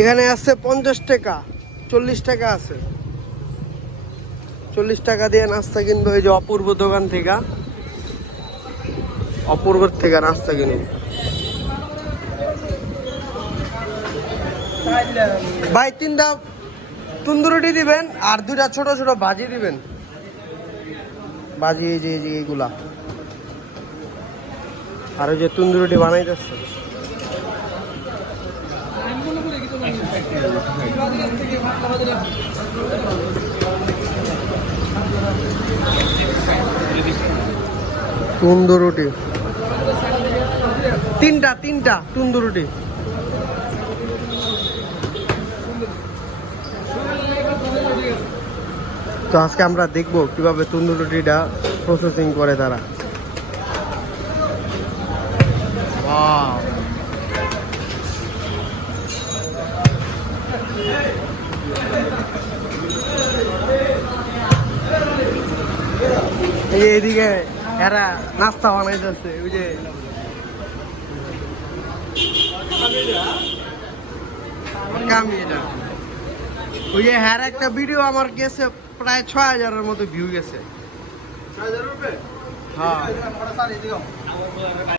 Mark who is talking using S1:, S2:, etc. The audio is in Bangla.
S1: এখানে আছে পঞ্চাশ টাকা, চল্লিশ টাকা আছে। চল্লিশ টাকা দিয়ে নাস্তা কিনবে ওই যে অপূর্ব দোকান থেকে। অপূর্বর থেকে নাস্তা কিনবে ভাই, তিনটা তন্দুরুটি দিবেন আর দুইটা ছোট ছোট ভাজি দিবেন। এই যে এই যে, এইগুলা। আর ওই যে তন্দুরুটি বানাইতেছে। তিনটা তিনটা তন্দুরুটি তো আজকে আমরা দেখব কীভাবে তন্দুরুটিটা প্রসেসিং করে তারা। এদিকে এরা নাস্তা বানাইতেছে ওই যে। ওই যে হ্যার একটা ভিডিও আমার গেছে প্রায় ছয় হাজারের মতো ভিউ গেছে। হ্যাঁ।